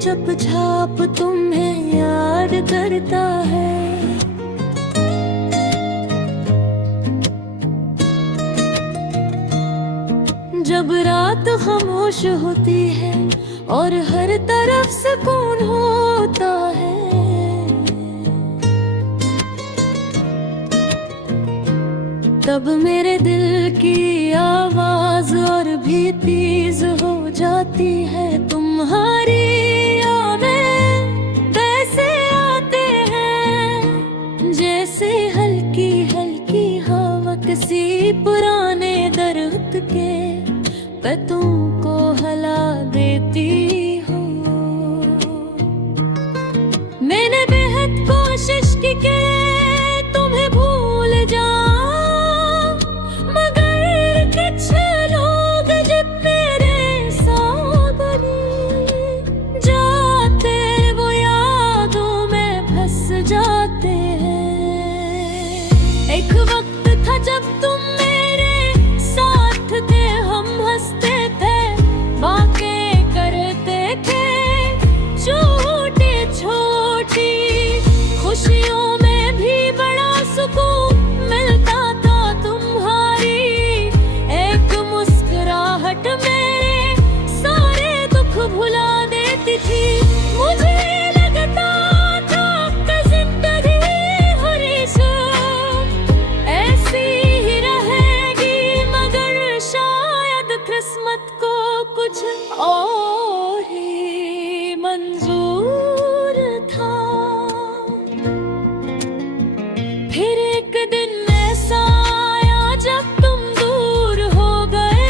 चुपचाप तुम्हें याद करता है। जब रात खामोश होती है और हर तरफ सुकून होता है, तब मेरे दिल की आवाज और भी तेज हो जाती है। तुम्हारी यादें वैसे आते हैं जैसे हल्की हल्की हवा किसी पुराने दर्द के पत्तों को हिला देती हो। मैंने बेहद कोशिश की कि तुम्हें भूल जाऊं, मगर कुछ लोग जब मेरे साथ जाते वो यादों में फंस जाते हैं। एक वक्त था जब तुम मेरे साथ थे, हम हंसते थे, बातें करते थे, छोटी छोटी खुशियों में भी बड़ा सुकून मिलता था। तुम्हारी एक मुस्कुराहट मेरे सारे दुख भुला देती थी। मुझे लगता था कि जिंदगी ऐसी ही रहेगी, मगर शायद किस्मत को कुछ और ही मंजूर था। फिर एक दिन ऐसा आया जब तुम दूर हो गए,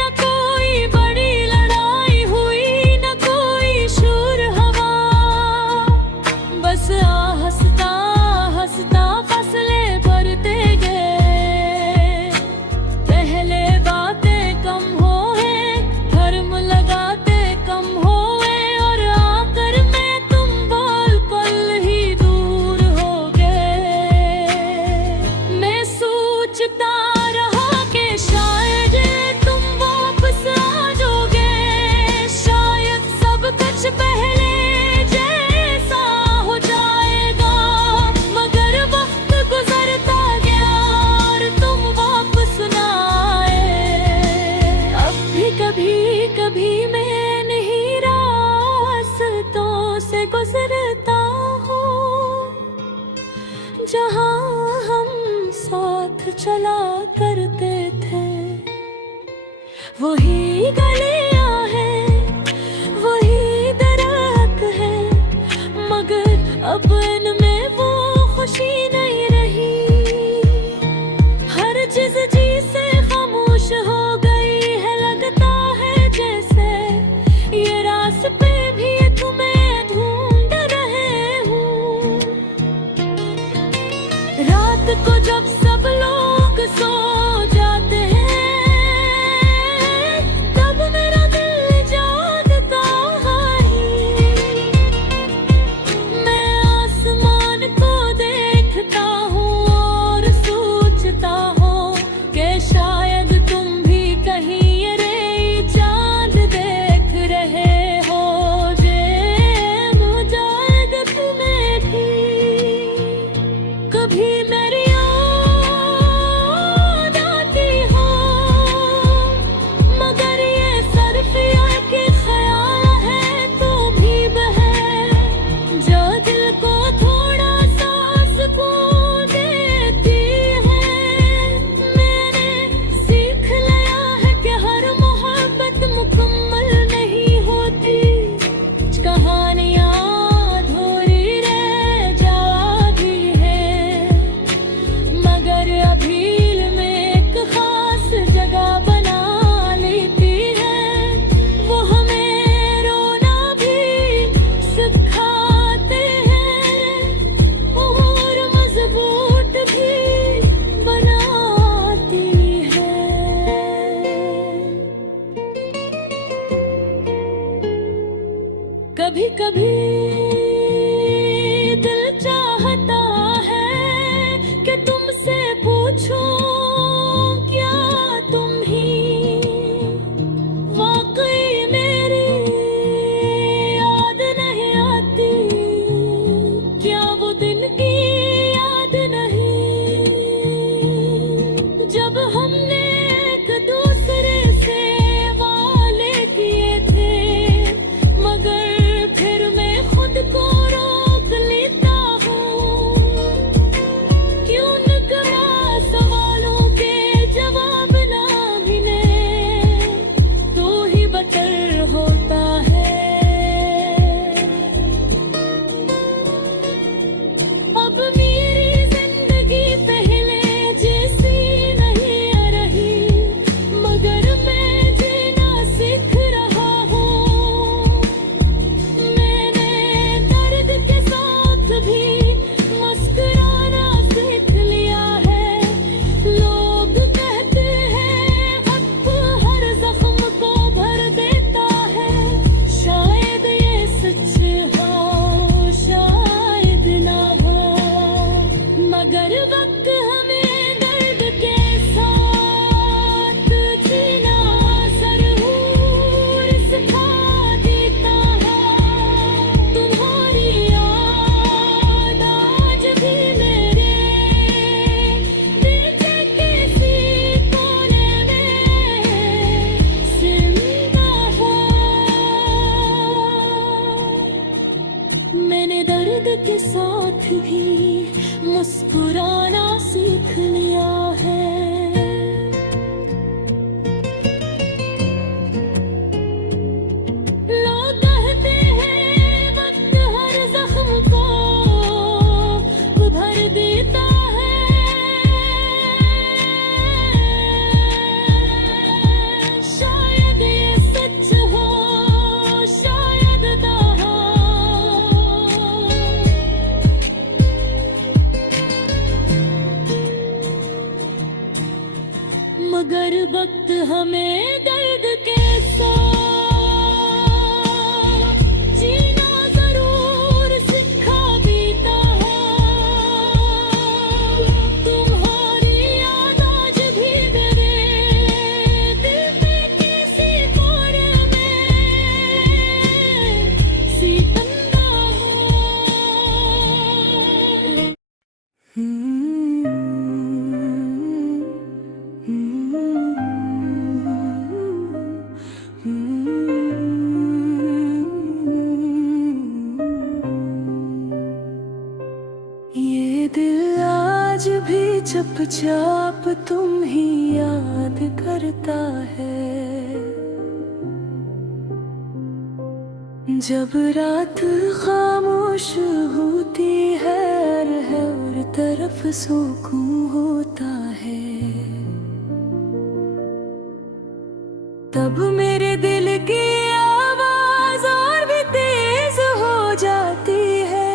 न कोई बड़ी लड़ाई हुई, न कोई शोर हवा, बस हंसता हंसता फसले भरते गए। पहले बातें कम हुए, धर्म लगाते कम हुए, और आकर में तुम बोल पल ही दूर हो गए। मैं सोचता रहा कि शायद तुम वापस आ जाओगे, शायद सब कुछ पहले जैसा हो जाएगा, मगर वक्त गुजरता गया और तुम वापस ना आए। अब भी कभी कभी मैं नहीं रास्तों से गुजरता हूँ, जहाँ हम साथ चला करते थे। वही गलियाँ हैं, वही दरख्त है, मगर अब इनमें वो खुशी नहीं रही। हर चीज जी से खामोश हो गई है, लगता है जैसे ये रास्ते भी तुम्हें ढूंढ रहे हूँ। रात को जब सब लोग सो जाते हैं, तब मेरा दिल जागता है। मैं आसमान को देखता हूँ और सोचता हूँ कि शायद तुम भी कहीं ये रे चांद देख रहे हो, जे मुझे तुम्हें भी कभी मेरी मुस्कुराना सीख लिया है। लोग कहते हैं वक्त हर जख्म को भर देता है, शायद ये सच हो, शायद ना हो। मगर वक्त हमें दर्द के साथ जीना जरूर सिखा देता है। तुम्हारी याद आज भी मेरे दिल में किसी कोने में सितंदा हो। ये दिल आज भी चुपचाप तुम ही याद करता है। जब रात खामोश होती है हर तरफ सुकून होता है, तब मेरे दिल की आवाज और भी तेज हो जाती है।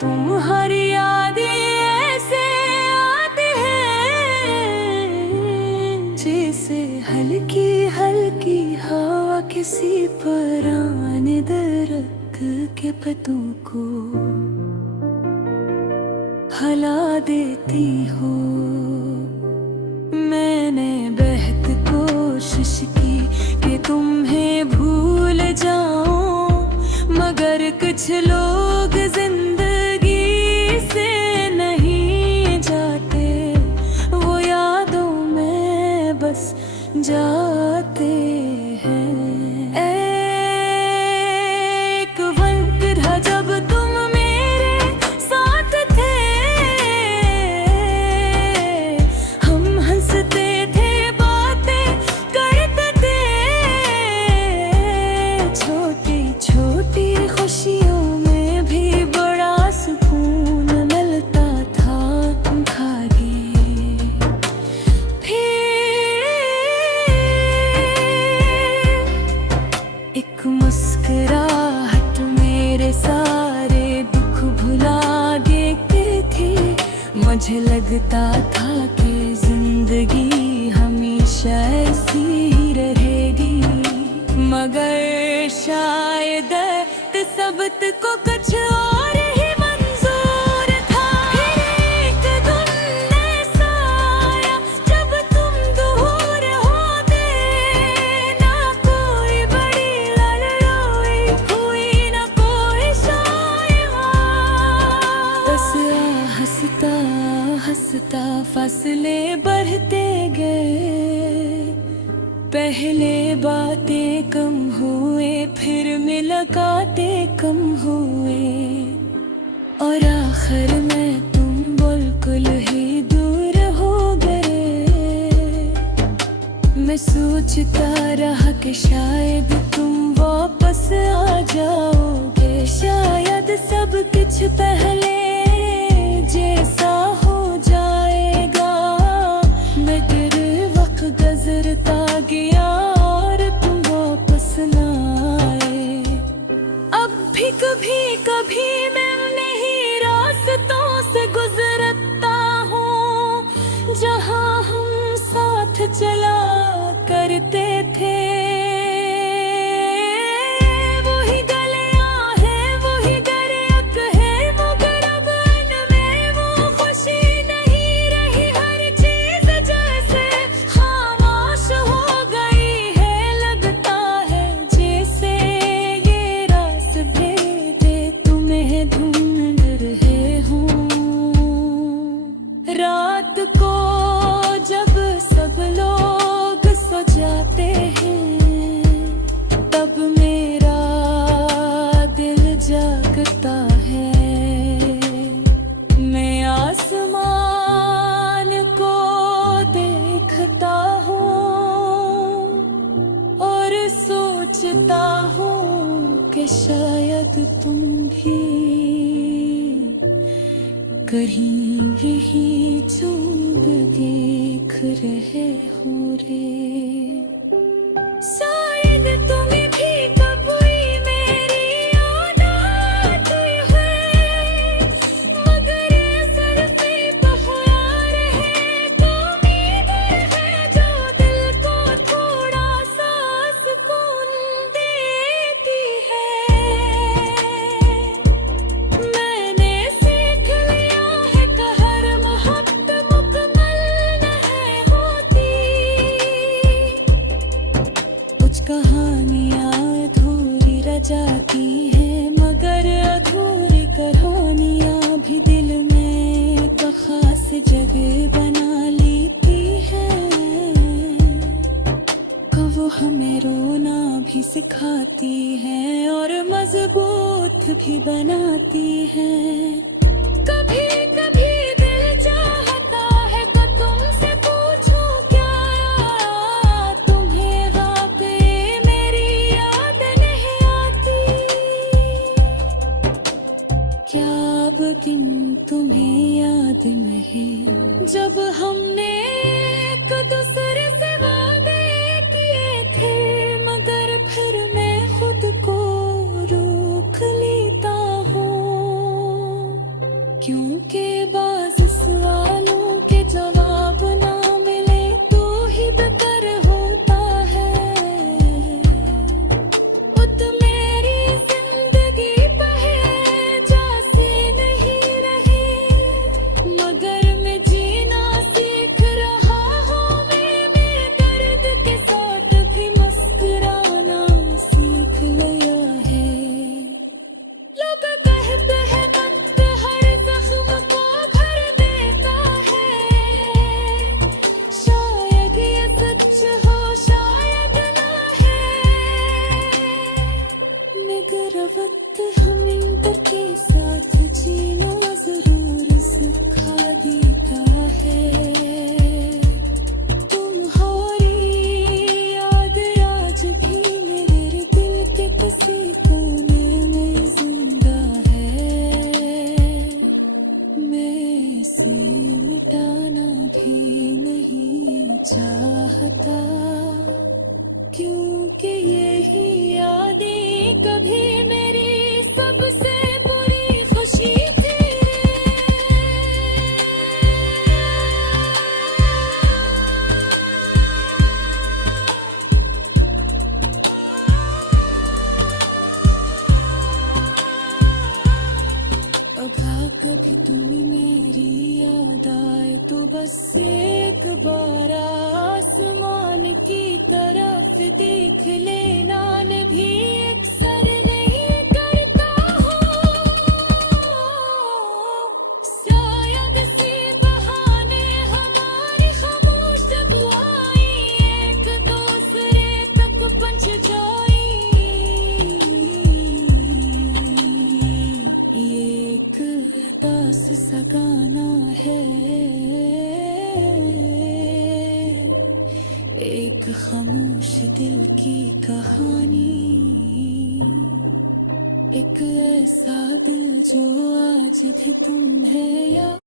तुम्हारी यादें ऐसे आती हैं जैसे हल्की हल्की हवा किसी पुराने दरख्त के पत्तों को हला देती हो। मैंने बेहद कोशिश की कि तुम्हें भूल जाऊं, मगर कुछ लोग जिंदगी से नहीं जाते, वो यादों में बस जाते हैं। एक वक्त था जब तुम मेरे साथ थे, हम हंसते थे, बातें करते थे, छोटी छोटी खुशियों में भी बड़ा सुकून मिलता था। तुम भागे एक मुस्कुराहट मेरे सारे दुख भुला देती थी। मुझे लगता था कि जिंदगी हमेशा ऐसी ही रहेगी, मगर शायद तसब्बत को कुछ और ही मंजूर था। फिर एक दिन ऐसा आया जब तुम दूर होते, ना कोई बड़ी लड़ाई हुई, ना कोई शायरा, बस हंसता हंसता फासले बढ़ते गए। पहले बातें कम हुए, फिर मुलाकातें कम हुए, और आखिर में तुम बिल्कुल ही दूर हो गए। मैं सोचता रहा कि शायद तुम वापस आ जाओगे, शायद सब कुछ पहले जैसा हो जाएगा। मगर वक्त गुजरता गया और तुम वापस ना आए। अब भी कभी कभी मैं नहीं रास्तों से गुजरता हूँ जहाँ हम साथ चला करते थे। कहीं यही चूब देख रहे हो रे। शायद तुम्हें भी कभी मेरी याद आती है, मगर ये सर पे पहाड़ है, उम्मीदें हैं जो दिल को थोड़ा सा सुकून देती है। मैंने सीख लिया है कि हर मोहब्बत मुकम्मल नहीं होती, कुछ कहानियाँ अधूरी रह जाती हैं, मगर अधूरी कहानियाँ भी दिल में एक खास जगह बना लेती हैं। वो हमें रोना भी सिखाती है और मजबूत भी बनाती है। कभी कभी दिल चाहता है कि तुमसे पूछूं क्या तुम्हें वाकई मेरी याद नहीं आती। क्या अब दिन तुम्हें याद नहीं जब हमने एक दूसरे से वादे किए थे, मगर फिर मैं खुद को रोक लेता हूँ, क्योंकि बाज़ सवालों के जवाब ना मिले तो ही बेहतर होता है। उत मेरी जिंदगी पहले जैसे नहीं रही, मगर मैं जीना सीख रहा हूँ। मैं दर्द के साथ भी मुस्कुराना सीख लिया है। लोग कहते हैं वक्त हर जख्म को भर देता है, शायद ये सच हो शायद ना है, मगर वक्त हमें के साथ जीना जरूर सिखा देता है। तुम्हारी याद आज भी मेरे दिल के किसी कोने में जिंदा है, मैं इसे मिटाना भी नहीं चाहता, क्योंकि यही यादें कभी मेरी सबसे बुरी खुशी थी। अब कभी तुम्हें मेरी याद आए तो बस एक बार आसमान की तरफ देख लेना, भी अक्सर नहीं करता हूँ। शायद सी बहाने हमारी खामोश दुआएं एक दूसरे तक पहुंच जाए, ये एक दास सा गाना है, एक खामोश दिल की कहानी, एक ऐसा दिल जो आज भी तुम्हें